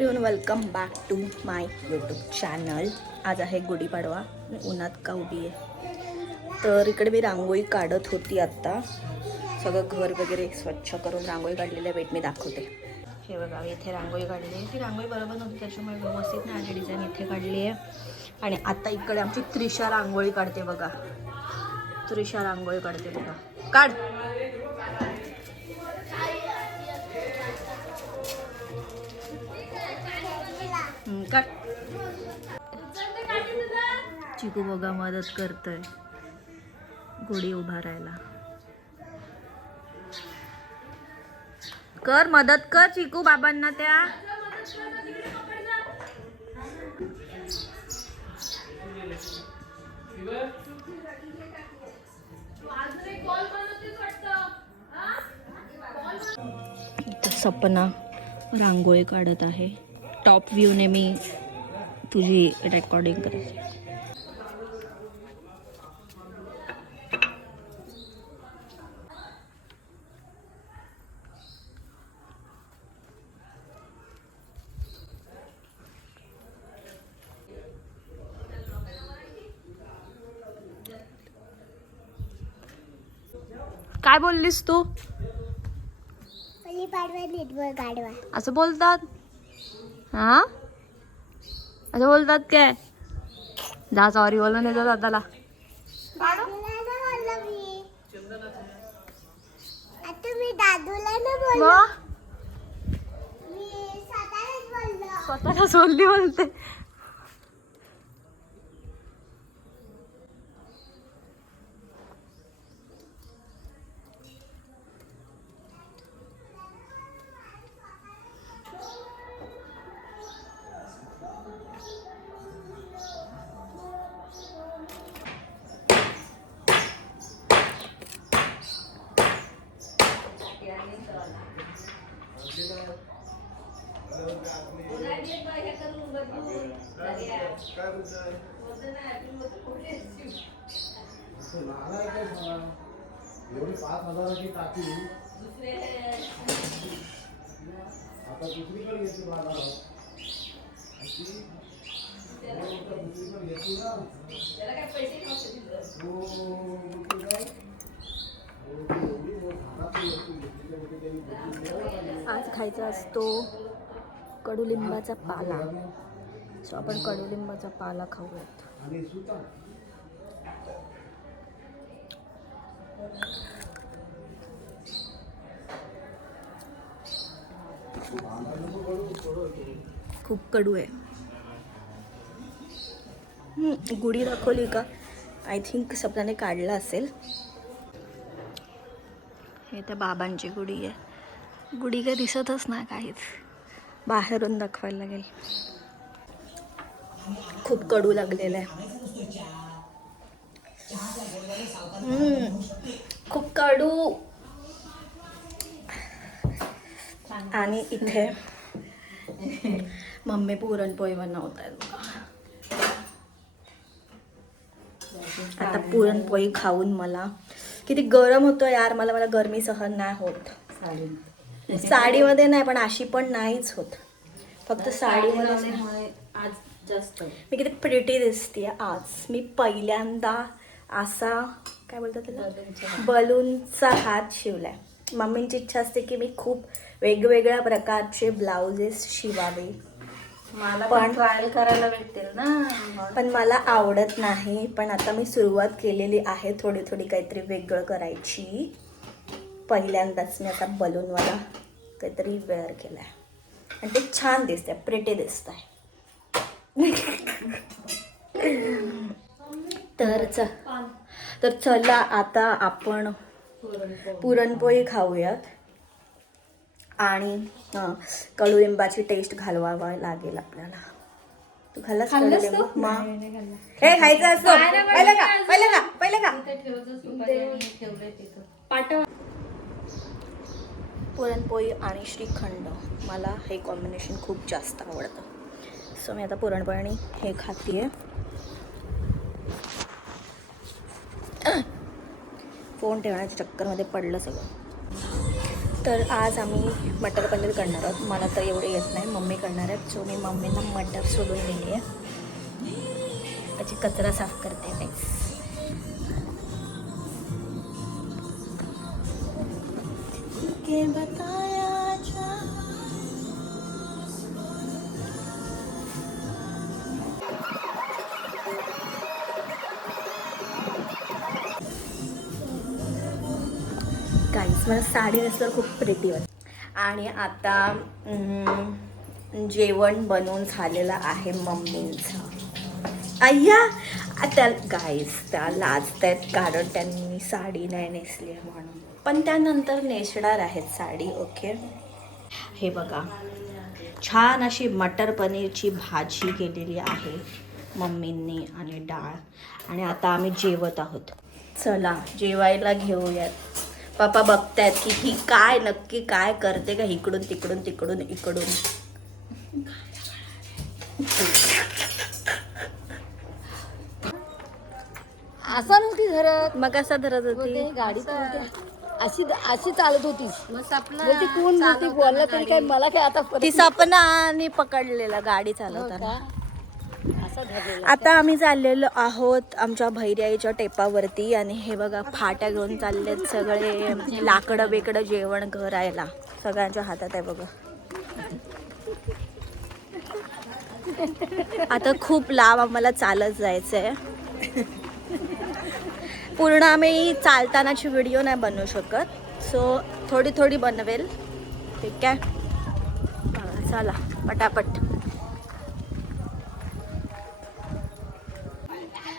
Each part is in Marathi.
Everyone, welcome back to my YouTube channel. आज आहे गुढीपाडवा. मी उन्हात का उभी आहे तर इकडे मी रांगोळी काढत होती. आत्ता सगळं घर वगैरे स्वच्छ करून रांगोळी काढलेली आहे. वेट मी दाखवते. हे बघा, इथे रांगोळी काढली आहे. ती रांगोळी बरोबर नव्हती त्याच्यामुळे व्यवस्थित नाही आली डिझाईन. इथे काढली आहे आणि आता इकडे आमची त्रिशा रांगोळी काढते बघा. त्रिशा रांगोळी काढते बघा. काढ. काढ. चिकू बघा मदत करतोय गुढी उभारायला. कर मदत कर चिकू बाबांना त्या. सपना रांगोळी काढत आहे. टॉप व्ह्यूने मी तुझी रेकॉर्डिंग करते. काय बोललीस तू? असं बोलतात? हा, असं बोलतात काय? जा सॉरी बोलून येतो दादाला. स्वतःला सोडली बोलते. एवढी 5,000ची टाकी आता दुसरीकडे येते बाजारात. दुसरीकडे येते ना, त्याला काय पैसे आज खायचा असतो कडुलिंबाचा पाला. सो आपण कडुलिंबाचा पाला खाऊयात. खूप कडू आहे. गुढी दाखवली का? आय थिंक सपनाने काढला असेल. हे त्या बाबांची गुढी आहे. गुढी काही दिसतच नाही काहीच. बाहेरून दाखवायला लागेल. खूप कडू लागलेलं आहे. खूप कडू. आणि इथे मम्मी पुरणपोळी बनवत आहेत. आता पुरणपोळी खाऊन मला किती गरम होतं यार. मला गरमी सहन नाही होत. साडीमध्ये नाही, पण अशी पण नाहीच होत. फक्त साडीमध्ये आज जास्त मी किती प्रिटी दिसते आज. मी पहिल्यांदा असा काय बोलतात त्याला, बलूनचा हात शिवलाय. मम्मींची इच्छा असते की मी खूप वेगवेगळ्या प्रकारचे ब्लाउजेस शिवावे. मला पण ट्रायल करायला भेटतील ना, पण मला आवडत नाही. पण आता मी सुरुवात केलेली आहे थोडी थोडी काहीतरी वेगळं करायची. पहिल्यांदाच मी आता बलूनवाला काहीतरी वेअर केलाय आणि ते छान दिसतंय, प्रिटी दिसतंय. तर चला आता आपण पुरणपोळी खाऊयात. आणि कडुलिंबाची टेस्ट घालवावा लागेल आपल्याला. तू खाल्लास कडुलिंब? हे खायचं असतो. पहिलं का पुरणपोळी आणि श्रीखंड. मला हे कॉम्बिनेशन खूप जास्त आवडतं. सो मी आता पुरणपोळी आणि हे खाते. फोन ठेवण्याच्या चक्करमध्ये पडलं सगळं. तर आज आम्ही मटर पनीर करणार आहोत. मला तर एवढे येत नाही, मम्मी करणार आहेत. सो मी मम्मीला मटर सोडून दिली आहे. त्याची कचरा साफ करते नाही. गाईस मला साडी नेसल्यावर खूप प्रिटी वाटते. आणि आता जेवण बनवून झालेलं आहे मम्मींचं. अय्या त्या गाईस त्या लाजत आहेत कारण त्यांनी साडी नाही नेसली आहे म्हणून, पण त्यानंतर नेसणार आहेत साडी. ओके, हे बघा छान अशी मटर पनीरची भाजी केलेली आहे मम्मींनी आणि डाळ. आणि आता आम्ही जेवत आहोत. चला जेवायला घेऊयात. पप्पा बघतायत की ही काय नक्की काय करते का, इकडून तिकडून तिकडून इकडून. असा नव्हती धरत, मग कसा धरत होती गाडी अशी अशी चालत होती. मग आपला बोलती कोण बोलती बोलला तरी काय मला काय आता ती सपनाने पकडलेलं गाडी चालवताना. असं धरलेलं. आता आम्ही चाललेलो आहोत आमच्या भैर्याईच्या टेपावरती. आणि हे बघा फाट्या घेऊन चाललेत सगळे लाकडं बेकडं जेवण करायला. सगळ्यांच्या हातात आहे बघा. आता खूप लांब आम्हाला चालत जायचंय. पूर्ण आम्ही चालतानाची व्हिडिओ नाही बनवू शकत, सो थोडी थोडी बनवेल. ठीक आहे, चला पटापट.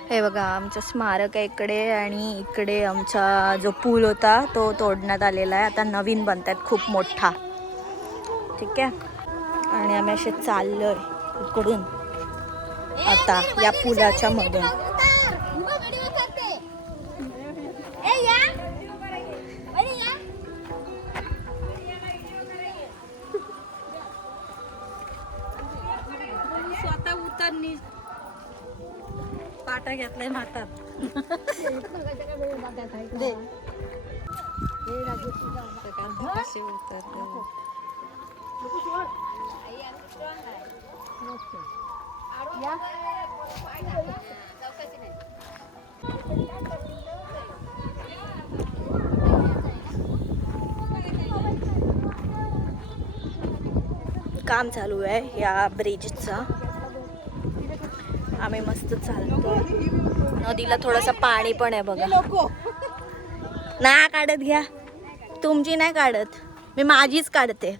हे बघा आमचं स्मारक आहे इकडे. आणि इकडे आमचा जो पूल होता तो तोडण्यात आलेला आहे. आता नवीन बनतात खूप मोठा. ठीक आहे, आणि आम्ही असे चाललोय इकडून आता या पुलाच्या मधून. स्वतः उतरणी पाटा घेतलाय मातात. कसे उतरते काम चालू आहे या ब्रिजचं. आम्ही मस्त चालतो. नदीला थोडंसं पाणी पण आहे बघा. नाही काढत घ्या, तुमची नाही काढत, मी माझीच काढते.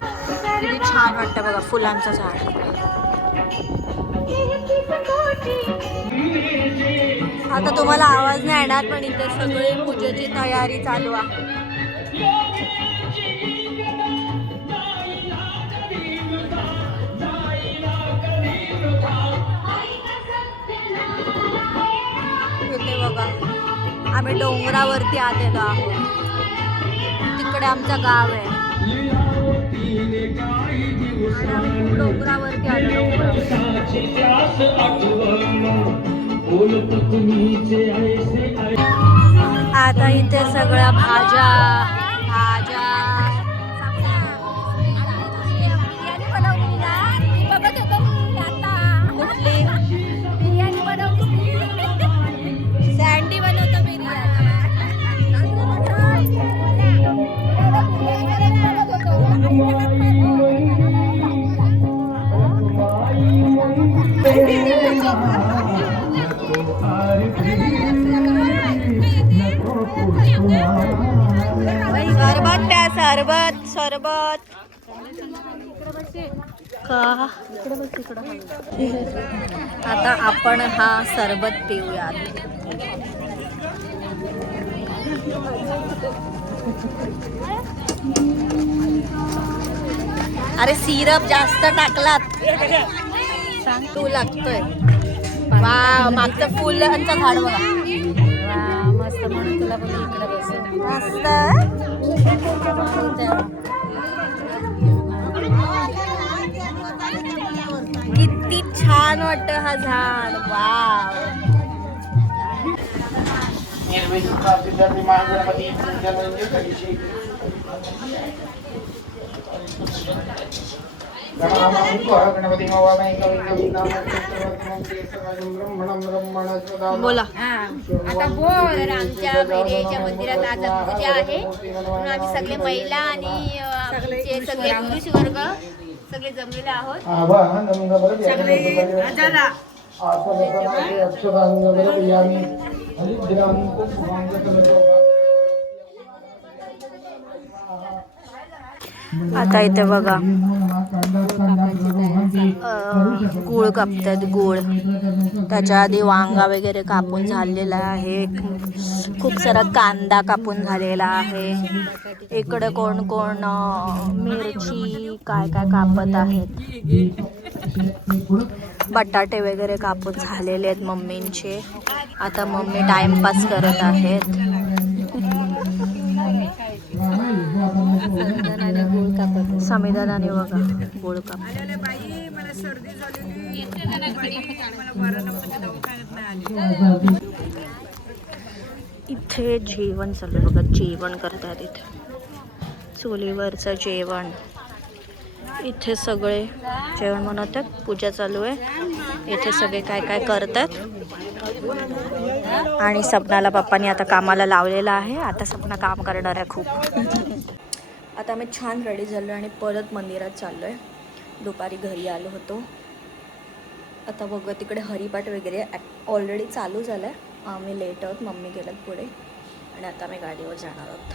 किती छान वाटतं बघा फुलांचं झाड. आता तुम्हाला आवाज नाही येणार पण इथे सगळे पूजेची तयारी चालू आहे. इथे बघा आम्ही डोंगरावरती आलेलो आहोत. तिकडे आमचं गाव आहे. डोंगरावरती आलो. आता इथे सगळ्या भाज्या कुठली सँडी बनवतो सरबत प्या, सरबत सरबत का. आता आपण हा सरबत पिऊयात. अरे सिरप जास्त टाकलात सांग तू लागतोय. वा मागचं फुलांचं झाड बघा मस्त. म्हणून तुला बोलू इकडे बस. मस्त. किती छान वाटतं हा झाड. वाव. बोला. आता बोल आमच्या भैरवच्या मंदिरात आज पूजा आहे म्हणून आम्ही सगळे महिला आणि आमचे सगळे पुरुष वर्ग सगळे जमलेले आहोत. आता इथे बघा गूळ कापतात. गूळ त्याच्या आधी वांगा वगैरे कापून झालेला आहे. खूप सारा कांदा कापून झालेला आहे. इकडे कोण कोण मिरची काय काय कापत आहेत. बटाटे वगैरे कापून झालेले आहेत मम्मींचे. आता मम्मी टाइमपास करत आहेत. समीदानाने बघा गोळ काप. इथे जेवण चालू आहे बघा. जेवण करतात इथे. चुलीवरचं जेवण. इथे सगळे जेवण बनवतात. पूजा चालू आहे. इथे सगळे काय काय करतात. आणि सपनाला पप्पांनी आता कामाला लावलेलं आहे. आता सपना काम करणार आहे खूप. आता आम्ही छान रेडी झालो आणि परत मंदिरात चाललो आहे. दुपारी घरी आलो होतो. आता बघा तिकडे हरिपाठ वगैरे ऑलरेडी चालू झालं आहे. आम्ही लेट आहोत. मम्मी गेल्यात पुढे आणि आता आम्ही गाडीवर जाणार आहोत.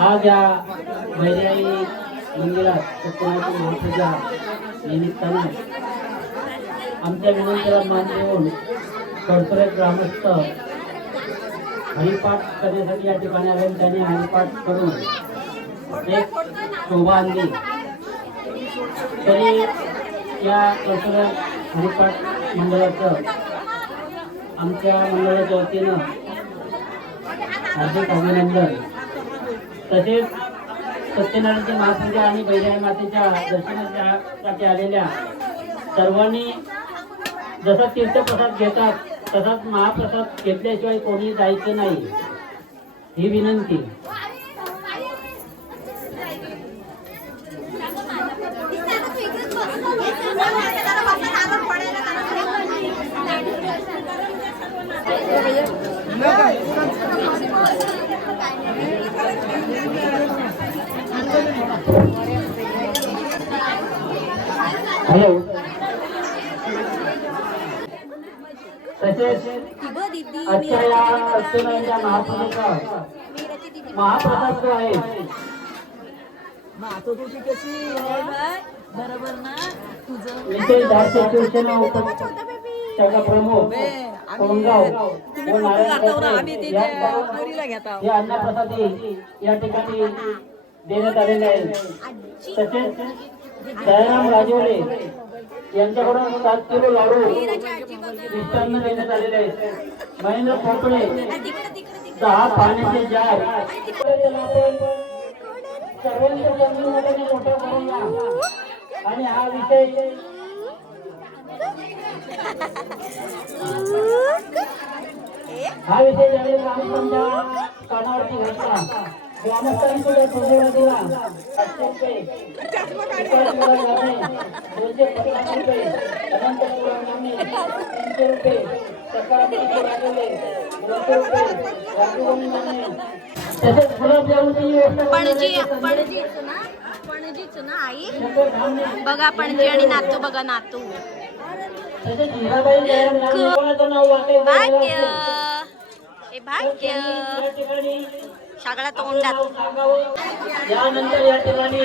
आज या मैदानी मंदिरात सत्यनारायण महापूजा निमित्ताने आमच्या विनंतीला मान देऊन कॉर्पोरेट ग्रामस्थ हरिपाठ करण्यासाठी या ठिकाणी आले. त्यांनी हरिपाठ करून एक शोभा आणली. तरी या कॉर्पोरेट हरिपाठ मंडळाचं आमच्या मंडळाच्या वतीनं हार्दिक अभिनंदन. तसेच सत्यनारायणची महापूजा आणि बैराई मातेच्या दर्शनासाठी आलेल्या सर्वांनी जसा तीर्थप्रसाद घेतात तसाच महाप्रसाद घेतल्याशिवाय कोणी जायचं नाही, ही विनंती. हॅलो. तसेच आजच्या या अष्टनारायणच्या महापूजेचा महाप्रसाद जो आहे विशेष धाडसे शिवसेना उपशाखा प्रमुख कोंडगाव व नारायण हे अन्नप्रसादी या ठिकाणी देण्यात आलेले आहे. तसेच दयाराम राजवले यांच्याकडून 7 किलो लाडू मिष्टान्न देण्यात आलेले आहेत. महेंद्र खोपडे 10 पाण्याचे जार. सर्वांच्या जन्मदिनाने मोठा करूया आणि हा विषय ज्यावेळी ग्रामस्थांच्या कानावरती घातला ग्रामस्थांनी सुद्धा सुजवला दिला. 500 रुपये 250 रुपये अनंत ₹300 रुपये सकारात्मक राजवले 200 रुपये राजूबाई तसेच गुलाबजामुनची पणजीच ना आई बघा. पणजी आणि नातू बघा. नातू भाग्य हे भाग्य सगळा तोंडात. यानंतर या ठिकाणी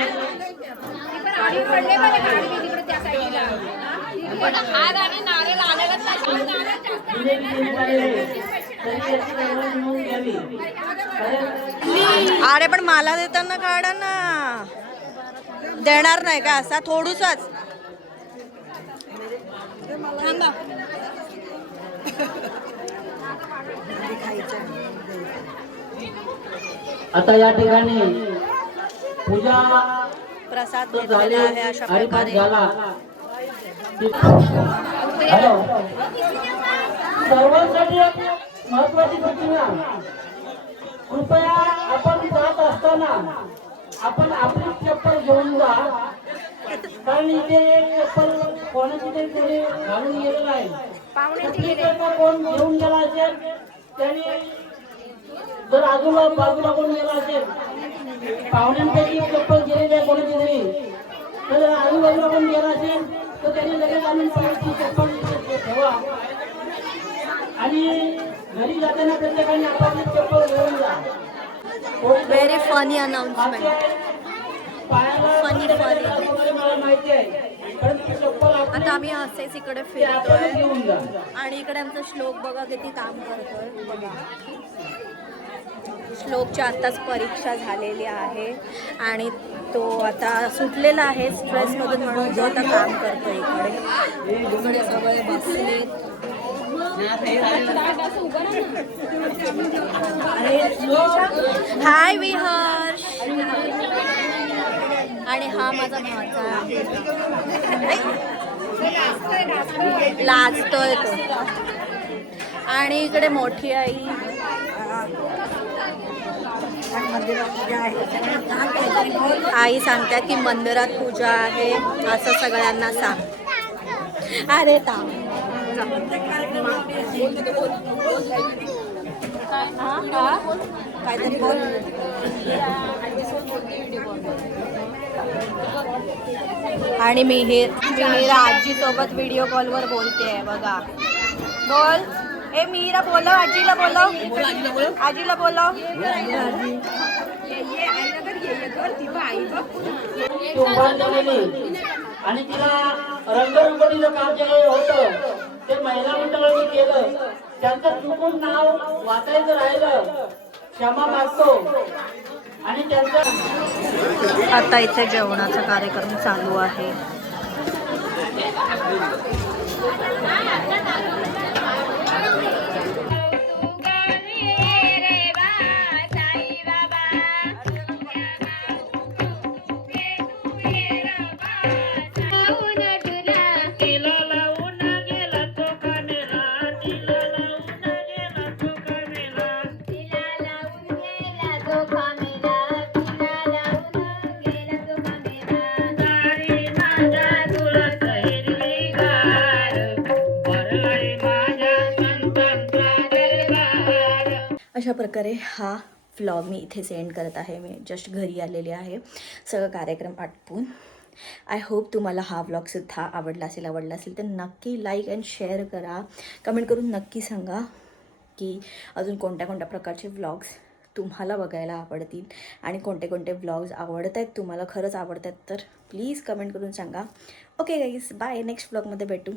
अरे पण मला देताना काढा ना. देणार नाही का असा थोडूसाच. आता या ठिकाणी पूजा प्रसाद घेतलेला आहे अशा प्रकारे. हॅलो. सर्वांसाठी एक महत्वाची सूचना. कृपया आपण जात असताना आपण आपली चप्पल घेऊन जा. कारण इथे एक चप्पल कोणाची तरी कोणी घालून गेलेला आहे. कोण घेऊन गेला असेल त्याने जर बाजूला कोण गेला असेल पाहुण्यांपैकी चप्पल गेलेली आहे कोणाची तरी तर आजूबाजूला कोण गेला असेल तर त्याने लगेच आणून ती चप्पल ठेवा आणि घरी जाताना प्रत्येकाने आपापली चप्पल घेऊन जा. Very funny announcement. फनी मला माहिती आहे. आता आम्ही असेच इकडे फिरतोय आणि इकडे आमचा श्लोक बघा किती काम करतोय. बघा श्लोकची आत्ताच परीक्षा झालेली आहे आणि तो आता सुटलेला आहे स्ट्रेसमधून म्हणून तो आता काम करतो. इकडे सगळे बसले. हाय विहर्ष. आणि हा माझा भाचा लाजतोय तो. आणि इकडे मोठी आई आई सांगतात की मंदिरात पूजा आहे असं सगळ्यांना सांग. अरे काहीतरी बोल. आणि मिहीर आजी सोबत व्हिडिओ कॉलवर बोलते बघा. बोल ए मिहीरा बोलव. आजीला बोलव. आजीला बोलव. आणि तिला रंगरंगोलीचं काम जे होतं ते महिला मंडळाने केलं. त्यांचं चुकून नाव वाचायचं राहिलं क्षमा मागतो. आणि त्यांचं आता इथे जेवणाचा कार्यक्रम चालू आहे. अशा प्रकारे हा व्लॉग मी इथे सेंड करत आहे. मी जस्ट घरी आलेले आहे सगळं कार्यक्रम आटपून. आय होप तुम्हाला हा व्लॉगसुद्धा आवडला असेल तर नक्की लाईक अँड शेअर करा. कमेंट करून नक्की सांगा की अजून कोणत्या कोणत्या प्रकारचे व्लॉग्स तुम्हाला बघायला आवडतील आणि कोणते कोणते व्लॉग्स आवडत आहेत तुम्हाला, खरंच आवडत आहेत तर प्लीज कमेंट करून सांगा. Okay guys, bye. नेक्स्ट व्लॉगमध्ये भेटू.